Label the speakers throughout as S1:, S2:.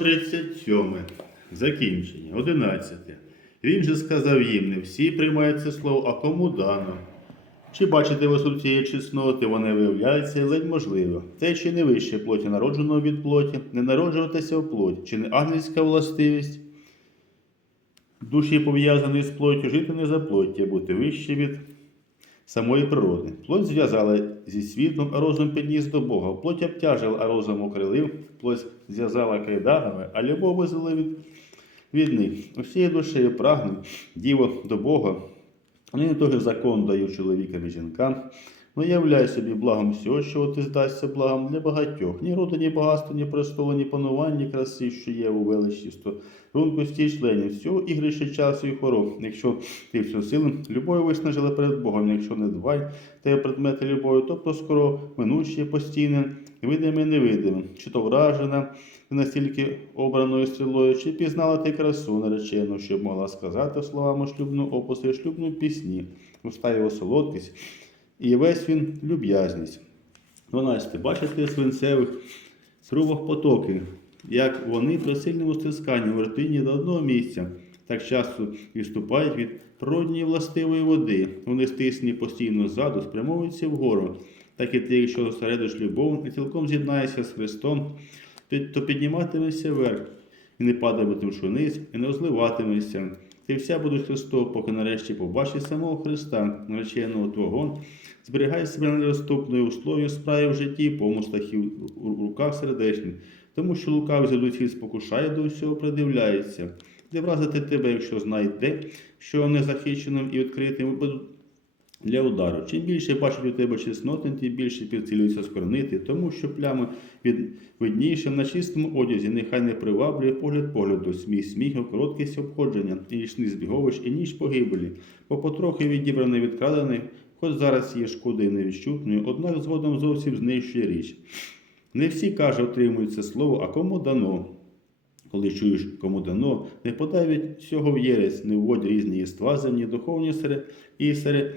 S1: 137. Закінчення. 11. Він же сказав їм, не всі приймають це слово, а кому дано. Чи бачите ви суть цієї чесноти, вона виявляється ледь можливо. Те, чи не вище плоті народженого від плоті, не народжуватися в плоті, чи не ангельська властивість, душі пов'язаної з плоттю, жити не за плоття, бути вище від самої природи. Плоть зв'язала зі світом, а розум підніс до Бога. Плоть обтяжила, а розум укрилив, плоть зв'язала кайданами, а любов визвала від, від них. Усією душею прагне діво до Бога. Вони не той закон дають чоловікам і жінкам. Ну, являй собі благом всього, що ти здасться благом для багатьох. Ні роду, ні багатства, ні престолу, ні панування, ні краси, що є у величі, рункості і членів, всього ігрище часу і хвороб. Якщо ти всю силу любою виснажила перед Богом, якщо не дбай те предмети любові, тобто скоро минуще, постійне, видиме, невидиме, чи то вражена настільки обраною стрілою, чи пізнала ти красу наречену, щоб могла сказати словами шлюбну опуси, шлюбну пісні, уста його солодкість, і весь він люб'язність. 12. Бачите свинцевих трубах потоки, як вони при сильному стисканні в ртині до одного місця, так часто відступають від природньої властивої води. Вони стисні постійно ззаду, спрямовуються вгору. Так і ти, якщо зосередиш любов і цілком з'єднаєшся з Христом, то- підніматимешся вверх, і не падатимеш униз, і не розливатимешся. Ти вся будеш Христов, поки нарешті побачиш самого Христа, нареченого Твого, зберігай себе недоступною у слові, справі в житті, помостахів у руках сердечних, тому що лукавий людський спокушає до всього придивляється, де вразити тебе, якщо знайде, що незахищеним і відкритим для удару. Чим більше бачать у тебе чесноти, тим більше підцілюються скорнити, тому що плями від виднішим на чистому одязі нехай не приваблює погляд погляду, сміх сміху, короткість обходження, і нічний збіговищ, і ніч погибелі, бо потрохи відібраний відкрадений, хоч зараз є шкоди невідчутною, однак згодом зовсім знищує річ. Не всі, каже, отримують це слово, а кому дано. Коли чуєш, кому дано, не подай від цього в єресь, не вводь різні єства земні, духовні сере... і сере...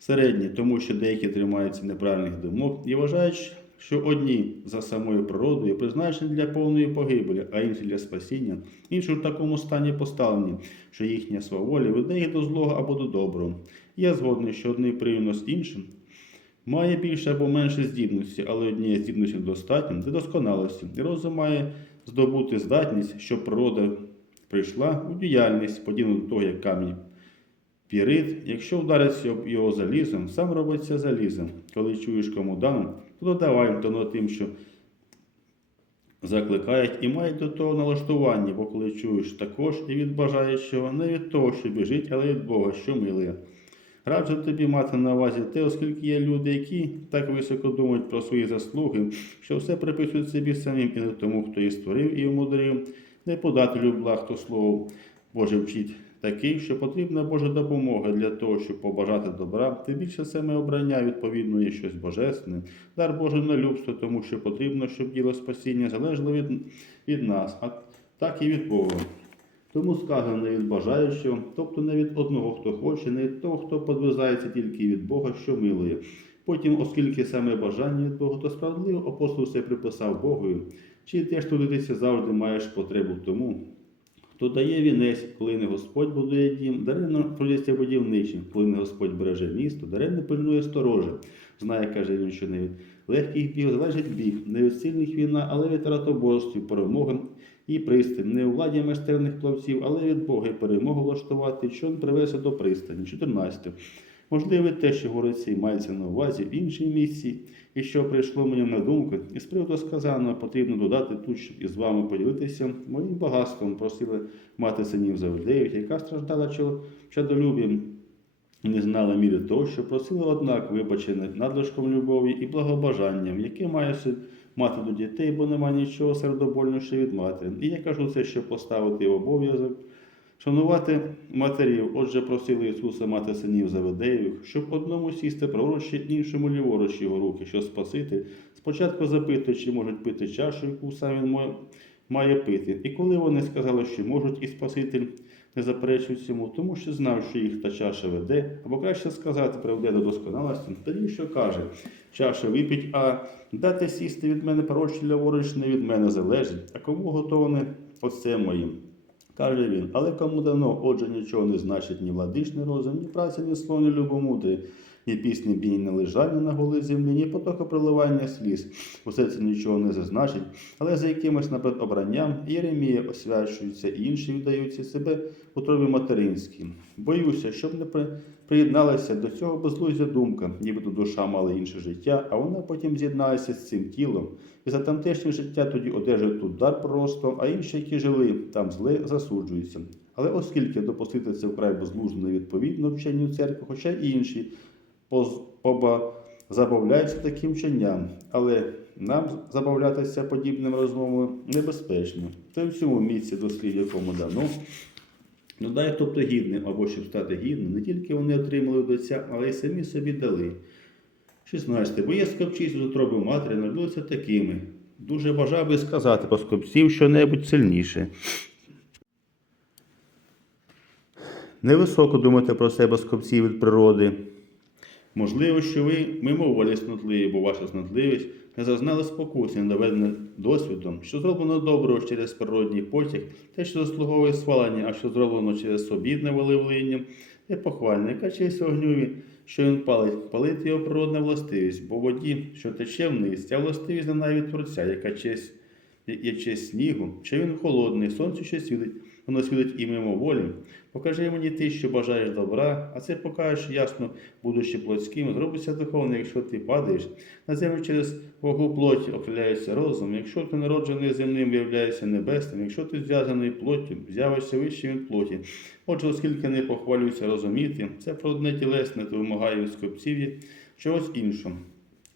S1: середні, тому що деякі тримаються неправильних думок і вважають, що одні за самою природою призначені для повної погибелі, а інші для спасіння, інші в такому стані поставлені, що їхня сваволя веде їх до злого або до доброго. Я згодний, що одний привність іншим має більше або менше здібності, але однієї здібності достатньо для досконалості. І розум має здобути здатність, щоб природа прийшла у діяльність, подібно до того, як камінь пірит, якщо вдариться його залізом, сам робиться залізом. Коли чуєш кому дано, то додавай то тим, що закликають і мають до того налаштування, бо коли чуєш також і від бажаючого, не від того, що біжить, але від Бога, що милує. Раджу тобі мати на увазі те, оскільки є люди, які так високо думають про свої заслуги, що все приписують собі самим і не тому, хто їх створив і умудрив, не подателю благ, то слово Боже вчить такий, що потрібна Божа допомога для того, щоб побажати добра, тим більше саме обрання відповідно є щось божественне, дар Боже на любство, тому що потрібно, щоб діло спасіння залежало від, від нас, а так і від Бога. Тому сказано від бажаючого, тобто не від одного, хто хоче, не від того, хто подвизається тільки від Бога, що милує. Потім, оскільки саме бажання від Бога, то справедливо апостол все приписав Богові, чи теж трудитися завжди маєш потребу тому, хто дає вінець, коли не Господь будує дім, даремно трудяться будівничим, коли не Господь береже місто, даремно пильнує сторожа. Знає, каже він, що не від легких біг залежить біг, не від сильних війна, але від ратоборствів, перемоги і пристань, не у владі майстерних плавців, але від Бога і перемогу влаштувати, що він привезе до пристані. 14. Можливо, те, що говориться і мається на увазі в іншій місці, і що прийшло мені на думку, і з приводу сказаного потрібно додати тут, щоб із вами поділитися моїм багатством, просили мати синів Завдеїв, яка страждала чадолюб'ям і не знала міри того, що просила однак вибачене надлишком любові і благобажанням, яке має мати до дітей, бо немає нічого сердобольніше від матері. І я кажу це, щоб поставити обов'язок. Шанувати матерів, отже, просили Ісуса мати синів Заведеїв, щоб одному сісти праворуч, іншому ліворуч його руки, що спасити. Спочатку запитує, чи можуть пити чашу, яку сам він має пити. І коли вони сказали, що можуть, і Спаситель не заперечують цьому, тому що знав, що їх та чаша веде, або краще сказати, приведе до досконалості, тоді що каже, чаша випіть, а дати сісти від мене пророчі ліворуч не від мене залежить, а кому готоване оце моїм. Каже він, але кому дано, отже, нічого не значить ні владичний розум, ні праця, ні слово, ні любомудрі, ні пісні бій, ні лежання на голій землі, ні потока проливання сліз. Усе це нічого не зазначить, але за якимось напад обранням Єремія освячується, і інші віддаються себе у тробі материнській. Боюся, щоб не приєдналася до цього безглуздя думка, нібито душа мала інше життя, а вона потім з'єдналася з цим тілом. І за тамтешнє життя тоді одержує тут дар просто, а інші, які жили, там зле засуджуються. Але оскільки допустити це вкрай безглуздо невідповідно вченню церкви, хоча й інші забавляються таким вченням, але нам забавлятися подібним розмовами небезпечно. Та й в цьому місці дослід, якому дано. Ну дай, тобто гідним, або щоб стати гідним, не тільки вони отримали від отця, але й самі собі дали. 16. Бо є скопчість з утроби матері народилися такими. Дуже бажав би сказати про скопців щонебудь сильніше. Невисоко думати про себе скопців від природи. Можливо, що ви мимоволі снотливі, бо ваша снотливість не зазнала спокуси, доведена досвідом, що зроблено доброго через природній потяг, те, що заслуговує свалення, а що зроблено через свобідне волевлиння, є похвальне, яка честь огнюві, що він палить, палить його природна властивість, бо воді, що тече вниз, ця властивість не навіть Творця, яка честь є честь снігу, чи він холодний, сонце що світить, воно світить і мимоволі. Покажи мені ти, що бажаєш добра, а це покажеш ясно, будучи плотським, зробиться духовним, якщо ти падаєш. На землю через вагу плоті окриляється розум, якщо ти народжений земним, виявляєшся небесним, якщо ти зв'язаний плоттю, з'явишся вищим від плоті. Отже, оскільки не похвалююся розуміти, це про одне тілесне, то вимагає від скопців чогось іншого.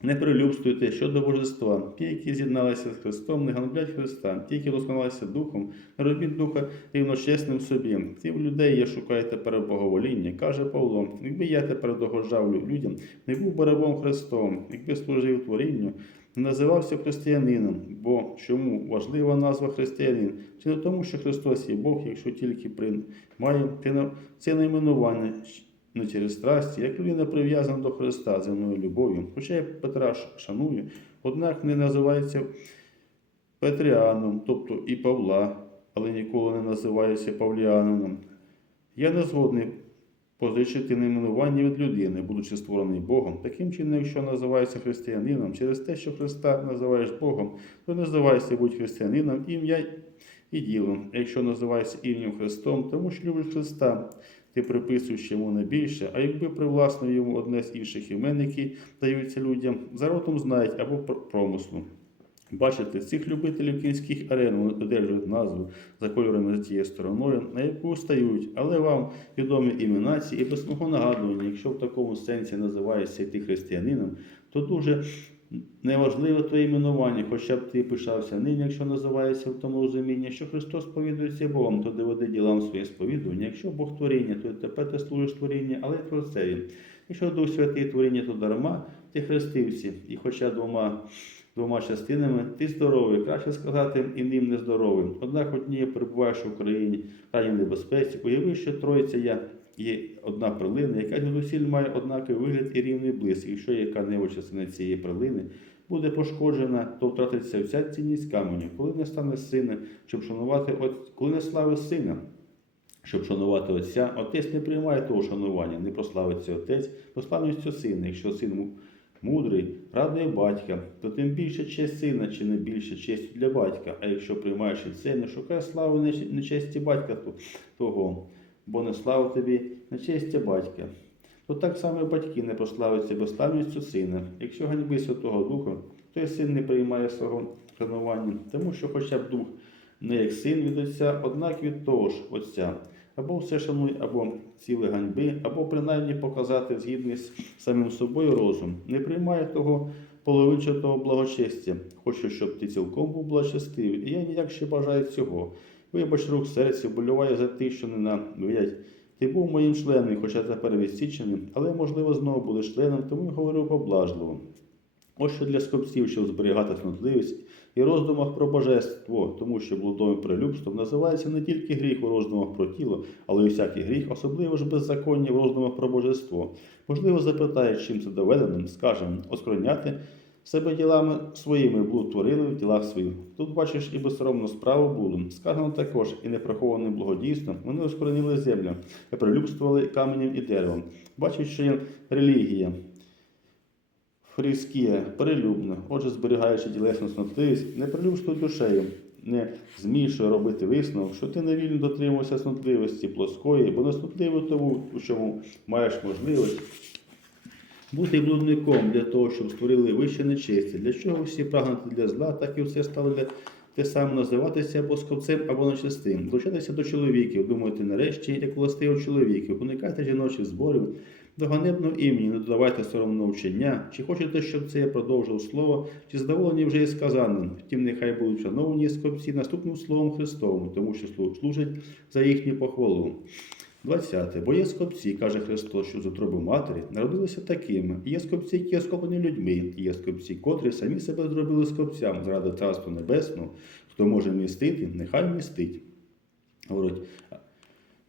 S1: Не перелюбствуйте щодо божества. Ті, які з'єдналися з Христом, не ганблять Христа. Ті, які досконалися духом, не робіть духа рівночесним собі. Ті в людей є шукаєте перебоговоління. Каже Павло, якби я тепер догоджав людям, не був би рабом Христом, якби служив творінню, не називався християнином. Бо чому важлива назва християнин? Чи не тому, що Христос є Бог, якщо тільки приймає те на- це найменування не через страсті, як людина прив'язана до Христа земною любов'ю. Хоча я Петра ш- шаную, однак не називається Петріаном, тобто і Павла, але ніколи не називається Павліанином. Я не згодний позичити найменування від людини, будучи створений Богом. Таким чином, якщо називаєшся християнином, через те, що Христа називаєш Богом, то називаєшся будь християнином ім'я і ділом. Якщо називаєшся ім'ям Христом, тому що любиш Христа, ти приписуєш йому не більше, а якби привласнив йому одне з інших імен, які даються людям, за ротом знають або пр- промислу. Бачите, цих любителів кінських арен вони одержують назву за кольорами за тією стороною, на яку стають, але вам відомі імена ці і без нагадування, якщо в такому сенсі називаєшся ти християнином, то дуже неважливе твоє іменування, хоча б ти пишався ним, якщо називаєшся в тому розумінні, що Христос сповідується Богом, то доведи ділам своє сповідування. Якщо Бог творіння, то тепер ти служиш творіння, але творцеві. Якщо Дух Святий творіння, то дарма ти хрестився, і хоча двома двома частинами, ти здоровий, краще сказати, і ним нездоровим. Однак однією перебуваєш в Україні крайній небезпеці, уяви, що троїця я є одна прилина, яка звідусіль має однаковий вигляд і рівний блиск. Якщо яка-небудь частина цієї прилини буде пошкоджена, то втратиться вся цінність каменю. Коли не стане сина, щоб шанувати от... коли не слави сина, щоб шанувати отця, отець не приймає того шанування, не прославиться отець, прославиться сина. Якщо син мудрий, радує батька, то тим більше честь сина, чи не більше честі для батька. А якщо приймаєш і це, не шукай слави не- не честі батька того, бо не слава тобі на честі батька. То так само батьки не прославляться безславністю сина. Якщо ганьби Святого Духа, то й син не приймає свого шанування, тому що хоча б дух не як син від отця, однак від того ж отця. Або все шануй, або ціле ганьби, або принаймні показати згідний з самим собою розум. Не приймає того половинчатого благочестя. Хочу, щоб ти цілком був благочестивий, і я ніяк ще бажаю цього. Вибач рух серця, болюває за тих, що не ненавидять. Ти був моїм членом, хоча тепер відсіченим, але, можливо, знову будеш членом, тому й говорю поблажливо. Ось що для скопців, щоб зберігати снотливість і роздумах про божество, тому що блудовим прилюбством називається не тільки гріх у роздумах про тіло, але й всякий гріх, особливо ж беззаконня в роздумах про божество. Можливо, запитає, чим це доведено, скажемо, оскверняти себе ділами своїми блуд творили в тілах своїх. Тут бачиш і безсоромну справу блуду. Сказано також, і неприхованим благодійством вони оскоренили землю і прилюбствували каменем і деревом. Є релігія. Фрискія, перелюбна, отже, зберігаючи тілесну снотливість, не прилюбствуй душею, не змішує робити висновок, що ти невільно дотримувався снотливості плоскої, бо неснотливо тому, у чому маєш можливість бути блудником для того, щоб створили вище нечисті. Для чого всі прагнути для зла, так і все стало те саме називатися або скопцем, або нечистим. Долучатися до чоловіків, думайте нарешті, як властиво чоловіків, уникайте жіночих зборів, до ганебного імені, не додавайте соромного вчення. Чи хочете, щоб це я продовжив слово, чи задоволені вже і сказаним? Втім, нехай будуть шановні скопці наступним словом Христовим, тому що слу- служить за їхню похвалу. 20. Бо є скопці, каже Христос, що з утроби матері народилися такими. Є скопці, які оскоплені людьми, є скопці, котрі самі себе зробили скопцям заради Царства Небесного. Хто може містити, нехай містить. Говорить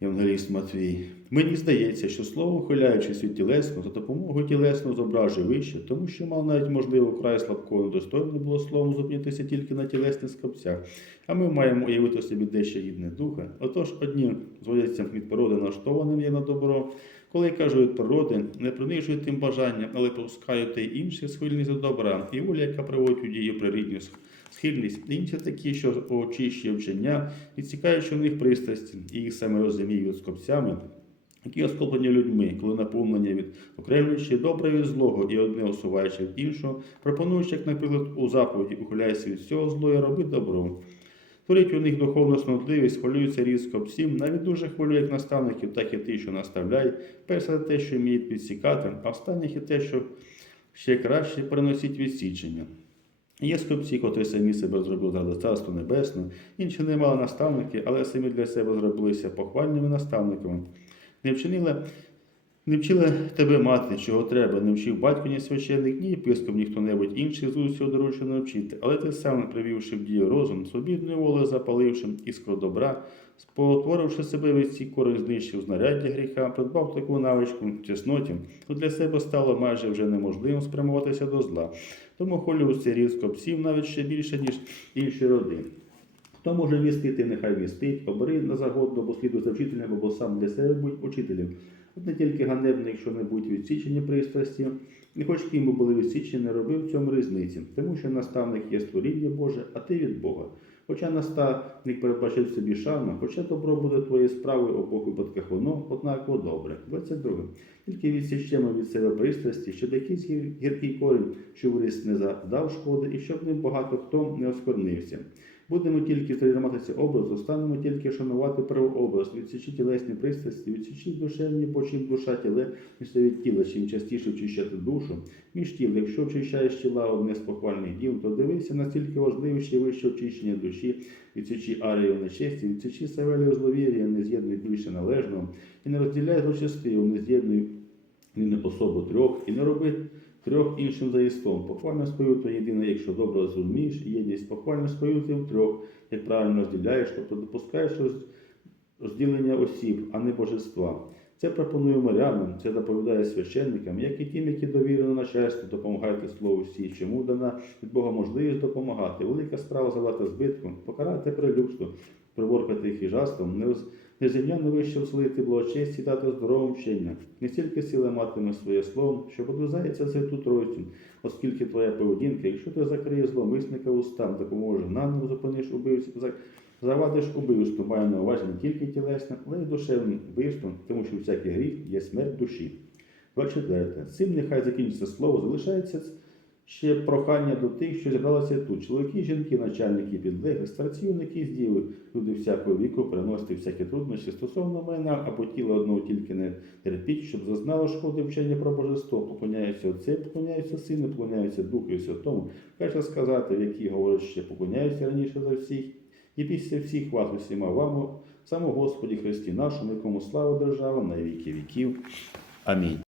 S1: Євангеліст Матвій. Мені здається, що слово, ухиляючись від тілесного, за допомогою тілесного зображує вище, тому що мав навіть можливо край слабкого недостойно було словом зупинитися тільки на тілесних скопцях. А ми маємо уявити собі дещо гідне духа. Отож, одні зводяться від породи, наштованим є на добро. Коли кажу від природи, не принижують тим бажання, але пускають те й інші схильність до добра, і воля, яка приводить у дію прирідню схильність, інші такі, що очищує вчення, відсікаючи в них пристрасті, і їх саме розуміють скопцями, які оскоплені людьми, коли наповнення від окремлюючи добре від злого і одне усуваючи від іншого, пропонуючи, як, наприклад, у заповіді, ухиляйся від всього зло і роби добро. Творить у них духовну снотливість, хвилюються різко всім, навіть дуже хвилює як наставників, так і ті, що наставляють, перше за те, що вміють підсікати, а останніх і те, що ще краще переносить відсічення. Є скопці, котрі самі себе зробили заради Царства Небесного, інші не мали наставники, але самі для себе зробилися похвальними наставниками. Не вчинили, не вчили тебе мати, чого треба, не вчив батько, ні священник, ні єпископ, ні хто-небудь інший з усього доручено вчити. Але ти сам, привівши в дію розум, свобідною волею запаливши іскру добра, спотворивши себе від ці кори, знищив знаряддя гріха, придбав таку навичку в чесноті, то для себе стало майже вже неможливим спрямуватися до зла. Тому холюся різко псів навіть ще більше, ніж інші роди. Хто може вістити, нехай вістить, обери на загодно, бо сліду за вчителем, або сам для себе будь учителем. Не тільки ганебно, якщо не будь відсічені пристрасті, і хоч ким би були відсічені, не робив цьому різниці, тому що наставник є створіння Боже, а ти від Бога. Хоча наставник передбачив собі шану, хоча добро буде твоєю справою обох випадках воно, однаково добре. 22. Тільки відсічемо від себе пристрасті, щоб якийсь гіркий корінь, що виріс не задав шкоди, і щоб ним багато хто не оскорнився. Будемо тільки триматися образу, станемо тільки шанувати правообраз, відсічі тілесні пристрасті, відсічі душевні, бо чим душа тіле від тіла, чим частіше очищати душу, між тіл, якщо очищаєш тіла одне з похвальних діл, то дивися настільки важливіше вище очищення душі, відсічі арію нечесті, відсічі савелію зловір'я, не з'єднуй більше належного, і не розділяй злочастиву, не з'єднуй особу трьох, і не роби трьох іншим заїстом. Похвальне споюто єдине, якщо добре розумієш, єдність похвальне споюти в трьох, як правильно розділяєш, тобто допускаєш роз- розділення осіб, а не божества. Це пропонує морянам, це доповідає священникам, як і тим, які довірено начальству, допомагайте слову всі, чому дана від Бога можливість допомагати. Велика справа завдати збитку, покарати прилюбство, приборкати хижаством, не роз- незрівняно вище вселити благочесті дати здоровим вчення. Не стільки сили матиме своє слово, що подвизається святу тройцю, оскільки твоя поведінка, якщо ти закриєш зловмисника устам, допоможеш нам, зупиниш убивців, завадиш убивству, має на увазі не тільки тілесне, але й душевне вбивство, тому що всякий гріх є смерть душі. 24. З цим нехай закінчиться слово, залишається ще прохання до тих, що зібралися тут. Чоловіки, жінки, начальники, підлеглі, старці, юнаки, зділи, люди всякого віку приносити всякі труднощі стосовно мене або тіла одного тільки не терпіть, щоб зазнало шкоди вчення про божество, поклоняються Отце, поклоняються Сину, поклоняються Духу і Святому. Перше сказати, в якій говорять, ще поклоняються раніше за всіх, і після всіх вас усіма вами, самому Господі Христі нашому, якому слава держава на віки віків. Амінь.